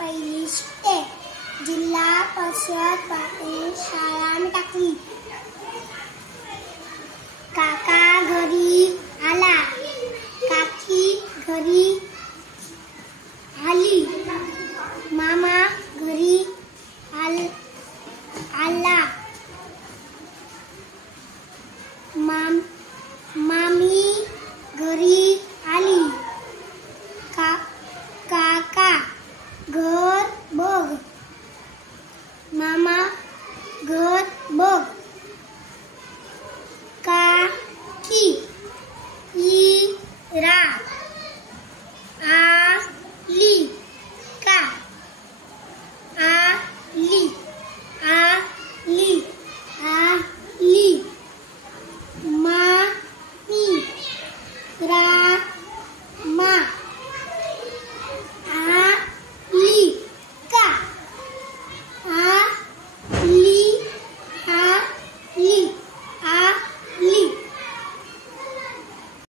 पहिली शिकते. जिल्हा परिषद प्राथमिक शाळा मी टाकली. काका घरी आला, काकी घरी आली, मामा घरी आला,